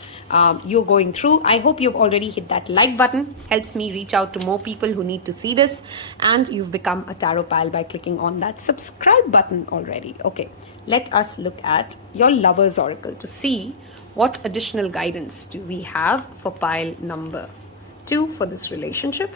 you're going through, I hope you've already hit that like button. Helps me reach out to more people who need to see this, and you've become a tarot pal by clicking on that subscribe button already. Okay, let us look at your Lovers Oracle to see what additional guidance do we have for pile number 2 for this relationship.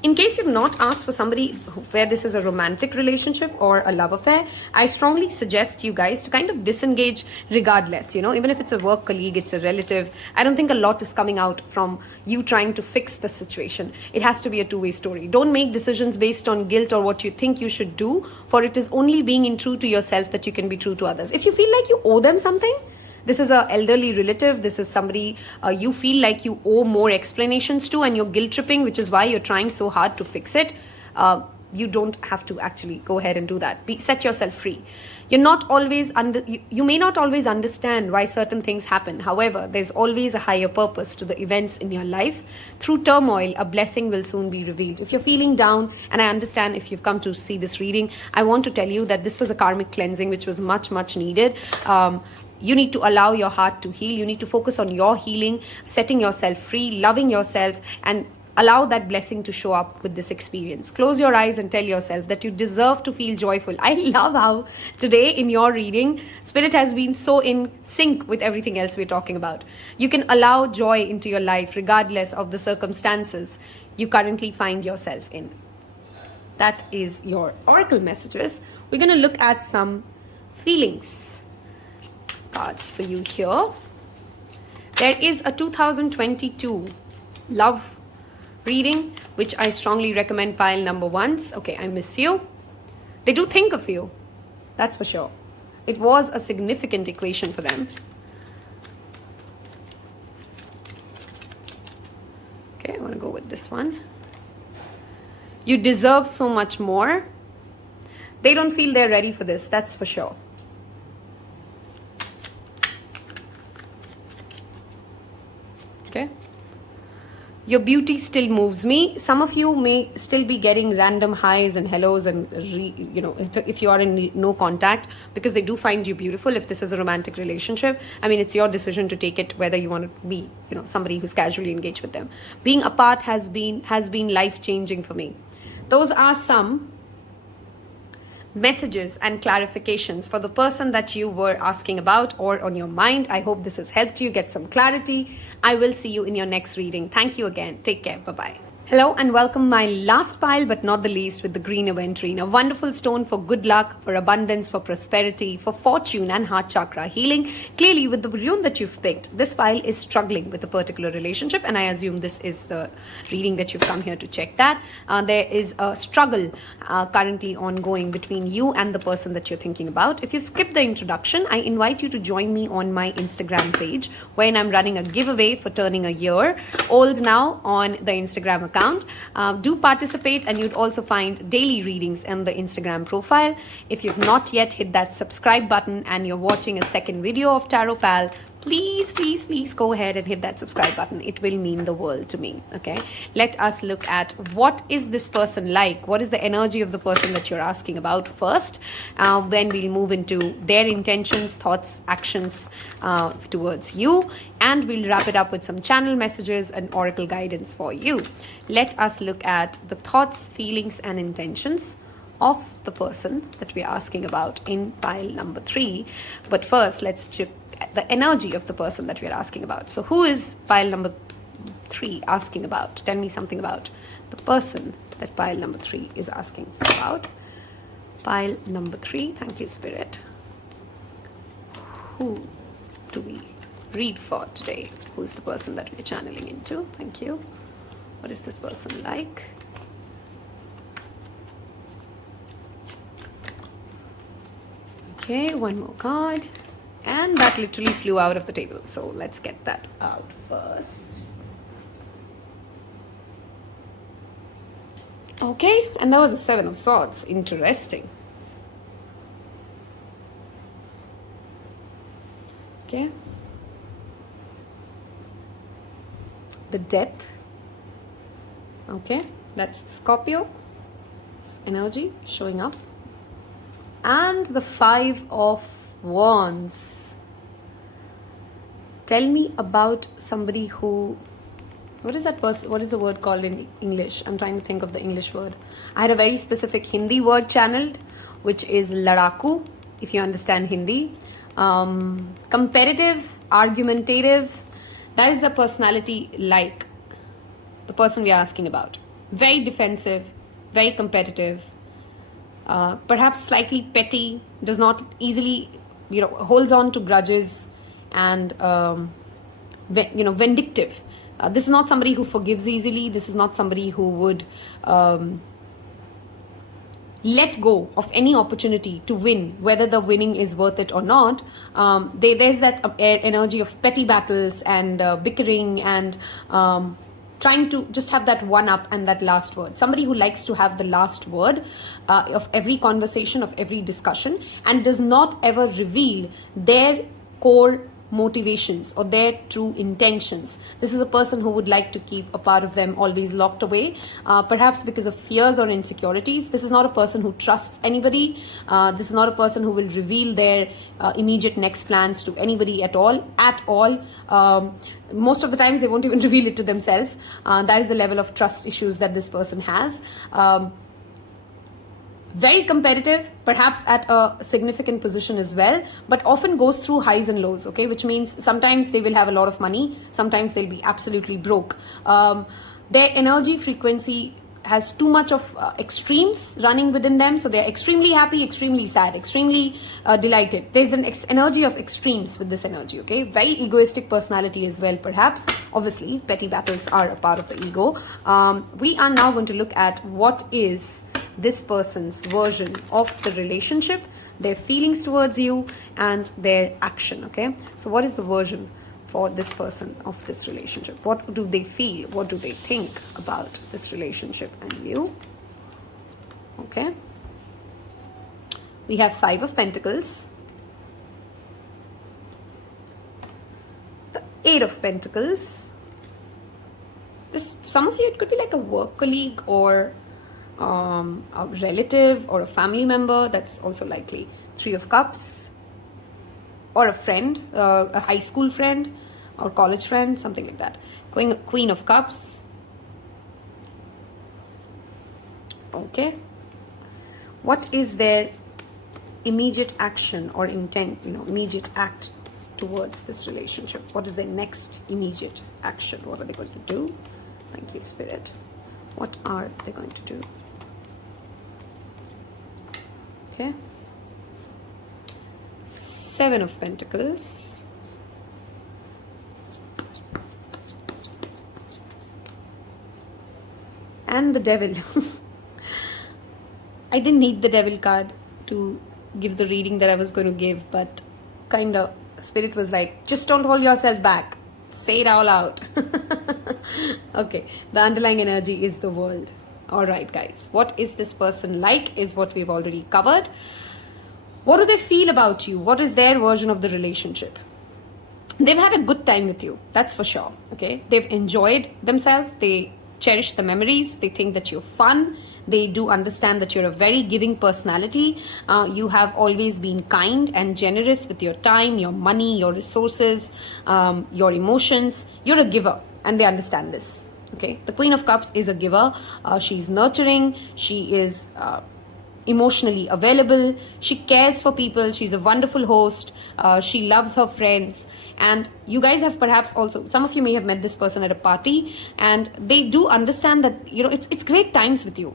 In case you've not asked for somebody where this is a romantic relationship or a love affair, I strongly suggest you guys to kind of disengage regardless, you know, even if it's a work colleague, it's a relative. I don't think a lot is coming out from you trying to fix the situation. It has to be a two-way story. Don't make decisions based on guilt or what you think you should do, for it is only being true to yourself that you can be true to others. If you feel like you owe them something, this is an elderly relative, this is somebody you feel like you owe more explanations to, and you're guilt tripping, which is why you're trying so hard to fix it. You don't have to actually go ahead and do that. Set yourself free. You're not always you may not always understand why certain things happen. However, there's always a higher purpose to the events in your life. Through turmoil, a blessing will soon be revealed. If you're feeling down, and I understand if you've come to see this reading, I want to tell you that this was a karmic cleansing which was much, much needed. You need to allow your heart to heal. You need to focus on your healing, setting yourself free, loving yourself, and allow that blessing to show up with this experience. Close your eyes and tell yourself that you deserve to feel joyful. I love how today in your reading, Spirit has been so in sync with everything else we're talking about. You can allow joy into your life regardless of the circumstances you currently find yourself in. That is your oracle messages. We're going to look at some feelings cards for you here. There is a 2022 love reading, which I strongly recommend pile number 1s. Okay, I miss you. They do think of you, that's for sure. It was a significant equation for them. Okay, I want to go with this one. You deserve so much more. They don't feel they're ready for this, that's for sure. Okay. Your beauty still moves me. Some of you may still be getting random highs and hellos and, if you are in no contact, because they do find you beautiful. If this is a romantic relationship, I mean, it's your decision to take it, whether you want to be, somebody who's casually engaged with them. Being apart has been life-changing for me. Those are some messages and clarifications for the person that you were asking about or on your mind. I hope this has helped you get some clarity. I will see you in your next reading. Thank you again. Take care. Bye-bye. Hello and welcome my last pile but not the least with the green Aventurine, a wonderful stone for good luck, for abundance, for prosperity, for fortune and heart chakra healing. Clearly with the rune that you've picked, this pile is struggling with a particular relationship, and I assume this is the reading that you've come here to check that. There is a struggle currently ongoing between you and the person that you're thinking about. If you skip the introduction, I invite you to join me on my Instagram page when I'm running a giveaway for turning a year old now on the Instagram account. Do participate, and you'd also find daily readings in the Instagram profile. If you've not yet hit that subscribe button and you're watching a second video of Taropal, please go ahead and hit that subscribe button. It will mean the world to me. Okay, let us look at what is this person like, what is the energy of the person that you're asking about first. Then we'll move into their intentions, thoughts, actions towards you, and we'll wrap it up with some channel messages and oracle guidance for you. Let us look at the thoughts, feelings and intentions of the person that we're asking about in pile number 3. But first, let's check the energy of the person that we're asking about. So who is pile number 3 asking about? Tell me something about the person that pile number 3 is asking about. Pile number 3, thank you, Spirit. Who do we read for today? Who is the person that we're channeling into? Thank you. What is this person like? Okay, one more card. And that literally flew out of the table. So let's get that out first. Okay, and that was a 7 of Swords. Interesting. Okay. The Death. Okay, that's Scorpio energy showing up. And the 5 of Wands. Tell me about somebody who, what is that person, what is the word called in English? I'm trying to think of the English word. I had a very specific Hindi word channeled, which is ladaku, if you understand Hindi. Competitive, argumentative. That is the personality like the person we are asking about. Very defensive, very competitive, perhaps slightly petty, does not easily, holds on to grudges, and vindictive. This is not somebody who forgives easily. This is not somebody who would let go of any opportunity to win, whether the winning is worth it or not. There's that energy of petty battles and bickering and trying to just have that one up and that last word. Somebody who likes to have the last word of every conversation, of every discussion, and does not ever reveal their core motivations or their true intentions. This is a person who would like to keep a part of them always locked away, perhaps because of fears or insecurities. This is not a person who trusts anybody. This is not a person who will reveal their immediate next plans to anybody at all. Most of the times they won't even reveal it to themselves. That is the level of trust issues that this person has. Very competitive, perhaps at a significant position as well, but often goes through highs and lows, okay? Which means sometimes they will have a lot of money, sometimes they'll be absolutely broke. Their energy frequency has too much of extremes running within them, so they're extremely happy, extremely sad, extremely delighted. There's an energy of extremes with this energy, okay? Very egoistic personality as well, perhaps. Obviously, petty battles are a part of the ego. We are now going to look at what is this person's version of the relationship, their feelings towards you, and their action, okay? So what is the version for this person of this relationship? What do they feel? What do they think about this relationship and you? Okay. We have 5 of Pentacles, the 8 of Pentacles. Some of you, it could be like a work colleague or a relative or a family member. That's also likely. 3 of Cups, or a friend, a high school friend or college friend, something like that. Queen of Cups. Okay. What is their immediate action or intent, immediate act towards this relationship? What is their next immediate action? What are they going to do? Thank you, Spirit. What are they going to do? Okay. 7 of Pentacles. And the Devil. I didn't need the Devil card to give the reading that I was going to give, but kind of Spirit was like, just don't hold yourself back. Say it all out. Okay, the underlying energy is the World. All right, guys, what is this person like is what we've already covered. What do they feel about you? What is their version of the relationship? They've had a good time with you, that's for sure. Okay, they've enjoyed themselves. They cherish the memories. They think that you're fun. They do understand that you're a very giving personality. You have always been kind and generous with your time, your money, your resources, your emotions. You're a giver, and they understand this. Okay, the Queen of Cups is a giver. She's nurturing. She is emotionally available. She cares for people. She's a wonderful host. She loves her friends. And you guys have perhaps also, some of you may have met this person at a party, and they do understand that, you know, it's great times with you.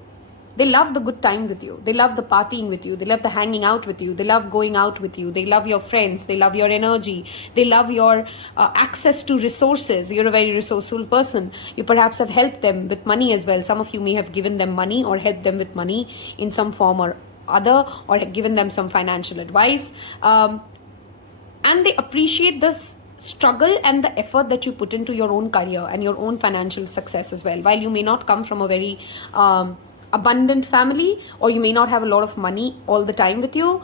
They love the good time with you. They love the partying with you. They love the hanging out with you. They love going out with you. They love your friends. They love your energy. They love your access to resources. You're a very resourceful person. You perhaps have helped them with money as well. Some of you may have given them money or helped them with money in some form or other, or given them some financial advice. And they appreciate this struggle and the effort that you put into your own career and your own financial success as well. While you may not come from a very abundant family, or you may not have a lot of money all the time with you,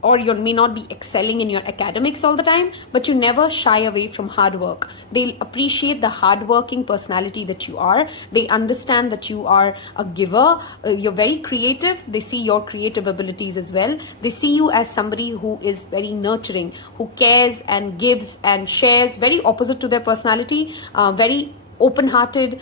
or you may not be excelling in your academics all the time, but you never shy away from hard work. They'll appreciate the hardworking personality that you are. They understand that you are a giver. You're very creative. They see your creative abilities as well. They see you as somebody who is very nurturing, who cares and gives and shares, very opposite to their personality, very open-hearted,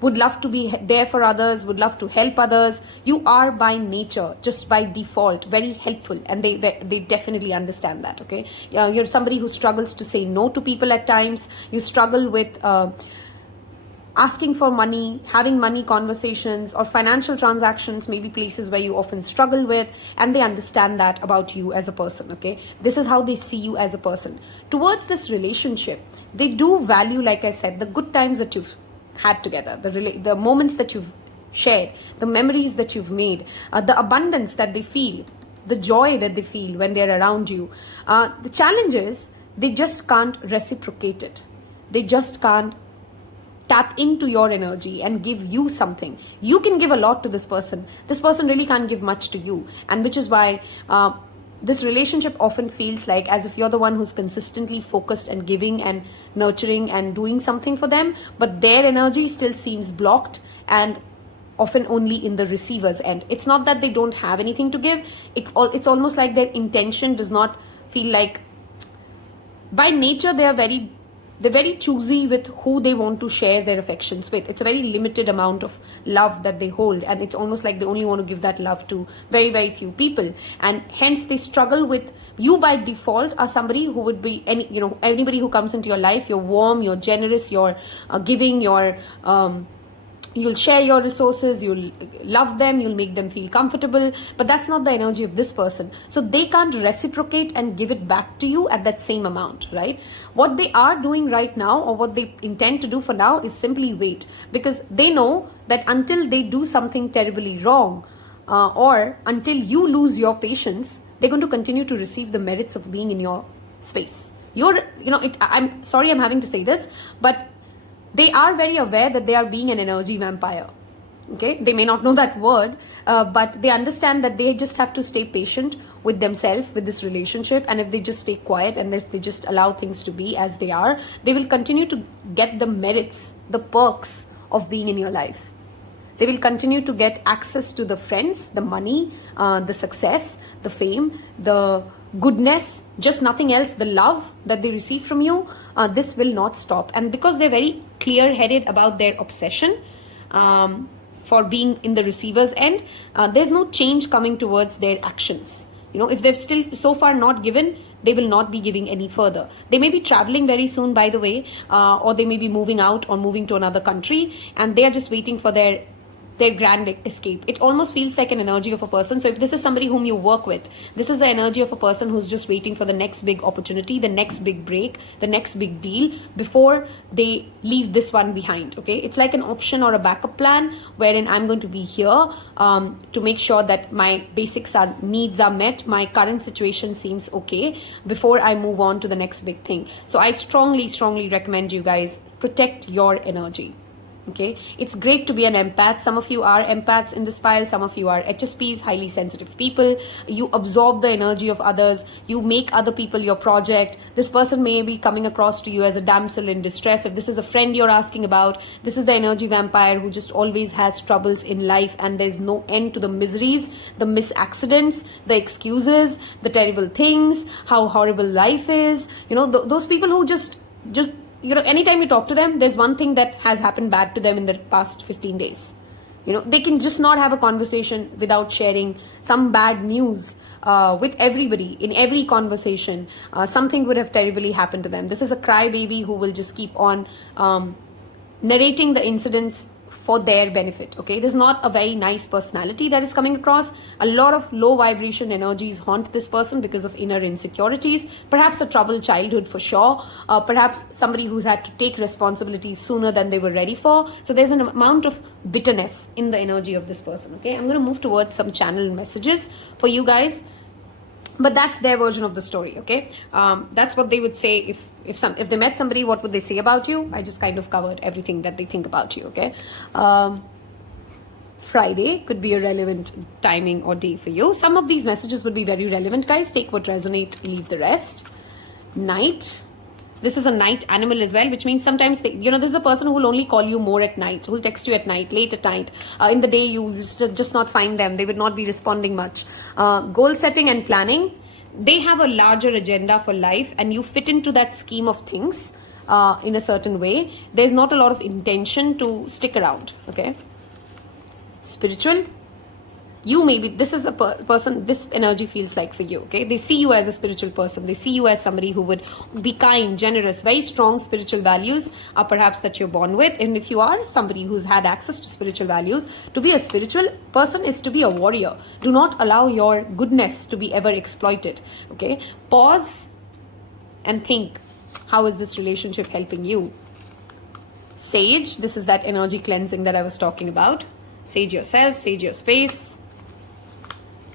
would love to be there for others, would love to help others. You are by nature, just by default, very helpful, and they definitely understand that. Okay, you're somebody who struggles to say no to people at times. You struggle with asking for money, having money conversations, or financial transactions, maybe places where you often struggle with, and they understand that about you as a person. Okay, this is how they see you as a person. Towards this relationship, they do value, like I said, the good times that you've had together, the moments that you've shared, the memories that you've made, the abundance that they feel, the joy that they feel when they're around you. The challenge is they just can't reciprocate it. They just can't tap into your energy and give you something. You can give a lot to this person. This person really can't give much to you, and which is why this relationship often feels like as if you're the one who's consistently focused and giving and nurturing and doing something for them, but their energy still seems blocked and often only in the receiver's end. It's not that they don't have anything to give. It's almost like their intention does not feel like, by nature, they're very choosy with who they want to share their affections with. It's a very limited amount of love that they hold, and it's almost like they only want to give that love to very, very few people, and hence they struggle with you. By default are somebody who would be anybody who comes into your life. You're warm, you're generous, you're giving, you'll share your resources, you'll love them, you'll make them feel comfortable, but that's not the energy of this person. So they can't reciprocate and give it back to you at that same amount, right? What they are doing right now, or what they intend to do for now, is simply wait, because they know that until they do something terribly wrong, or until you lose your patience, they're going to continue to receive the merits of being in your space. I'm sorry I'm having to say this, but they are very aware that they are being an energy vampire. Okay, they may not know that word, but they understand that they just have to stay patient with themselves, with this relationship, and if they just stay quiet and if they just allow things to be as they are, they will continue to get the merits, the perks of being in your life. They will continue to get access to the friends, the money, the success, the fame, the goodness, just nothing else, the love that they receive from you. This will not stop, and because they're very clear-headed about their obsession for being in the receiver's end, there's no change coming towards their actions. If they've still so far not given, they will not be giving any further. They may be traveling very soon, by the way, or they may be moving out or moving to another country, and they are just waiting for their grand escape. It almost feels like an energy of a person. So if this is somebody whom you work with, this is the energy of a person who's just waiting for the next big opportunity, the next big break, the next big deal before they leave this one behind. Okay, it's like an option or a backup plan wherein I'm going to be here to make sure that my needs are met, my current situation seems okay before I move on to the next big thing. So I strongly recommend you guys protect your energy. Okay, it's great to be an empath. Some of you are empaths in this file, some of you are HSPs, highly sensitive people. You absorb the energy of others, you make other people your project. This person may be coming across to you as a damsel in distress. If this is a friend you're asking about, this is the energy vampire who just always has troubles in life, and there's no end to the miseries, the misaccidents, the excuses, the terrible things, how horrible life is. You know, those people who just you know, anytime you talk to them, there's one thing that has happened bad to them in the past 15 days. You know, they can just not have a conversation without sharing some bad news with everybody. In every conversation, something would have terribly happened to them. This is a crybaby who will just keep on narrating the incidents for their benefit. Okay, there's not a very nice personality that is coming across. A lot of low vibration energies haunt this person because of inner insecurities, perhaps a troubled childhood for sure, perhaps somebody who's had to take responsibilities sooner than they were ready for. So there's an amount of bitterness in the energy of this person. Okay, I'm going to move towards some channel messages for you guys, but that's their version of the story. Okay, that's what they would say if they met somebody. What would they say about you? I just kind of covered everything that they think about you. Okay, Friday could be a relevant timing or day for you. Some of these messages would be very relevant, guys. Take what resonate, leave the rest. Night. This is a night animal as well, which means sometimes this is a person who will only call you more at night, who will text you at night, late at night. In the day, you just not find them. They would not be responding much. Goal setting and planning. They have a larger agenda for life, and you fit into that scheme of things in a certain way. There's not a lot of intention to stick around. Okay. Spiritual. You maybe, this is a person, this energy feels like for you. Okay, they see you as a spiritual person. They see you as somebody who would be kind, generous, very strong spiritual values perhaps that you're born with. And if you are somebody who's had access to spiritual values, to be a spiritual person is to be a warrior. Do not allow your goodness to be ever exploited. Okay, pause and think, how is this relationship helping you? Sage, this is that energy cleansing that I was talking about. Sage yourself, sage your space.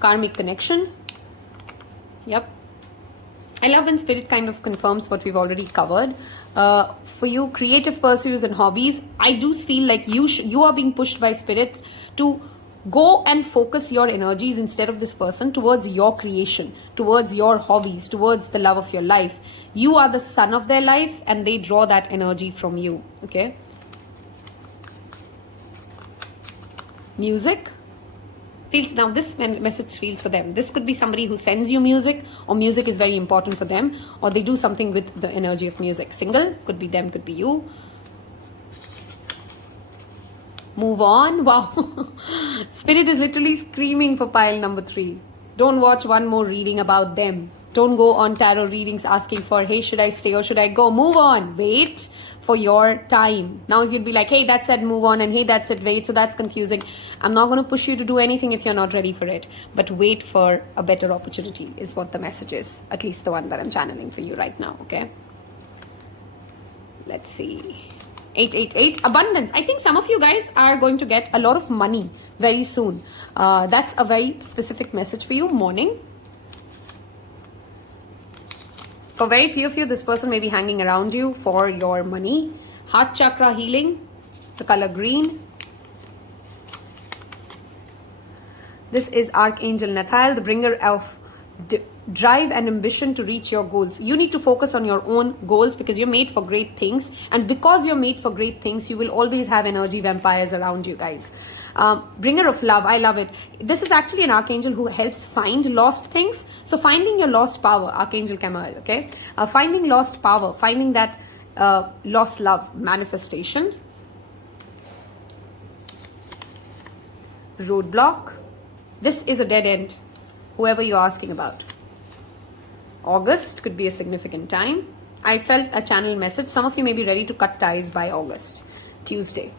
Karmic connection. Yep. I love when spirit kind of confirms what we've already covered. For you, creative pursuits and hobbies, I do feel like you are being pushed by spirits to go and focus your energies instead of this person towards your creation, towards your hobbies, towards the love of your life. You are the sun of their life, and they draw that energy from you. Okay. Music. Now this message feels for them. This could be somebody who sends you music, or music is very important for them, or they do something with the energy of music. Single, could be them, could be you. Move on. Wow. Spirit is literally screaming for pile number 3. Don't watch one more reading about them. Don't go on tarot readings asking for, hey, should I stay or should I go? Move on. Wait for your time. Now if you'd be like, hey, that said move on, and hey, that said wait, so that's confusing. I'm not going to push you to do anything if you're not ready for it, but wait for a better opportunity is what the message is, at least the one that I'm channeling for you right now. Okay, let's see. 888, abundance. I think some of you guys are going to get a lot of money very soon. That's a very specific message for you. Morning. For very few of you, this person may be hanging around you for your money. Heart chakra healing, the color green. This is Archangel Nauthiz, the bringer of drive and ambition to reach your goals. You need to focus on your own goals because you're made for great things. And because you're made for great things, you will always have energy vampires around you guys. Bringer of love, I love it. This is actually an archangel who helps find lost things. So finding your lost power, Archangel Kamal, okay? Finding lost power, finding that lost love manifestation. Roadblock. This is a dead end, whoever you're asking about. August could be a significant time. I felt a channel message. Some of you may be ready to cut ties by August, Tuesday.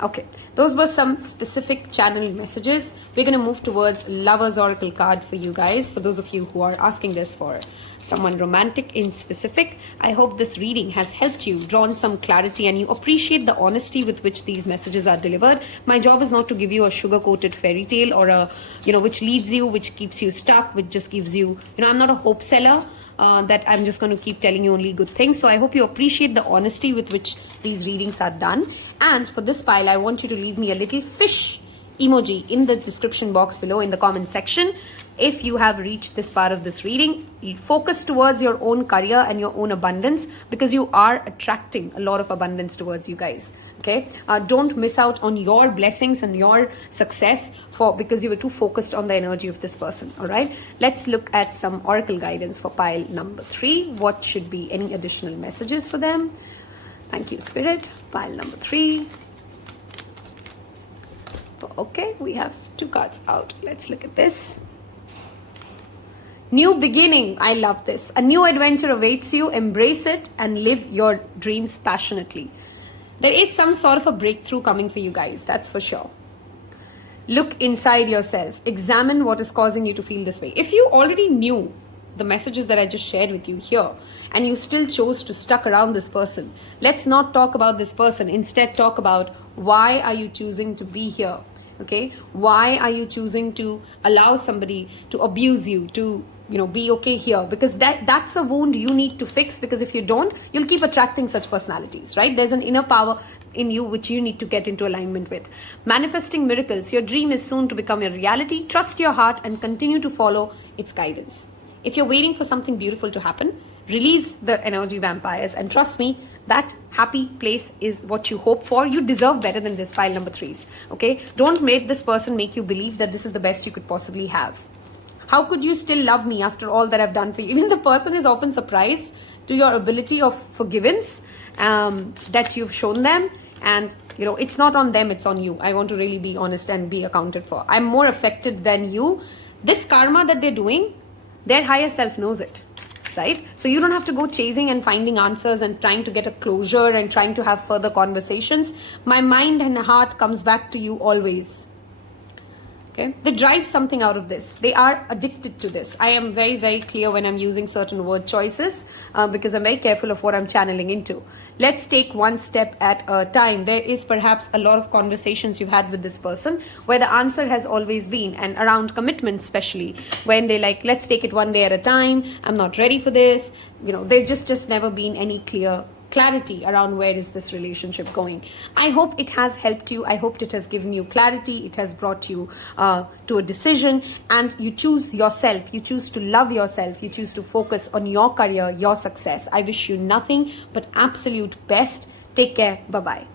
Okay, those were some specific channel messages. We're going to move towards Lover's Oracle card for you guys, for those of you who are asking this for someone romantic in specific. I hope this reading has helped you, drawn some clarity, and you appreciate the honesty with which these messages are delivered. My job is not to give you a sugar-coated fairy tale or a, which leads you, which keeps you stuck, which just gives you, I'm not a hope seller. That I'm just going to keep telling you only good things. So I hope you appreciate the honesty with which these readings are done. And for this pile, I want you to leave me a little fish emoji in the description box below in the comment section. If you have reached this part of this reading, focus towards your own career and your own abundance, because you are attracting a lot of abundance towards you guys. Okay, don't miss out on your blessings and your success because you were too focused on the energy of this person. All right, let's look at some oracle guidance for pile number 3. What should be any additional messages for them? Thank you, Spirit. Pile number 3. Okay, we have 2 cards out. Let's look at this. New beginning. I love this. A new adventure awaits you. Embrace it and live your dreams passionately. There is some sort of a breakthrough coming for you guys, that's for sure. Look inside yourself. Examine what is causing you to feel this way. If you already knew the messages that I just shared with you here, and you still chose to stuck around this person, let's not talk about this person. Instead, talk about why are you choosing to be here? Okay, why are you choosing to allow somebody to abuse you, to be okay here? Because that's a wound you need to fix, because if you don't, you'll keep attracting such personalities, right? There's an inner power in you which you need to get into alignment with. Manifesting miracles. Your dream is soon to become a reality. Trust your heart and continue to follow its guidance. If you're waiting for something beautiful to happen, release the energy vampires, and trust me, that happy place is what you hope for. You deserve better than this, pile number 3s. Okay, don't make this person make you believe that this is the best you could possibly have. How could you still love me after all that I've done for you? Even the person is often surprised to your ability of forgiveness that you've shown them. And it's not on them, it's on you. I want to really be honest and be accounted for. I'm more affected than you. This karma that they're doing, their higher self knows it, right? So you don't have to go chasing and finding answers and trying to get a closure and trying to have further conversations. My mind and heart comes back to you always. Okay, they drive something out of this. They are addicted to this. I am very, very clear when I'm using certain word choices because I'm very careful of what I'm channeling into. Let's take one step at a time. There is perhaps a lot of conversations you've had with this person where the answer has always been, and around commitment especially, when they like, let's take it one day at a time. I'm not ready for this. There just never been any clarity around where is this relationship going. I hope it has helped you. I hope it has given you clarity. It has brought you to a decision, and you choose yourself. You choose to love yourself. You choose to focus on your career, your success. I wish you nothing but absolute best. Take care. Bye-bye.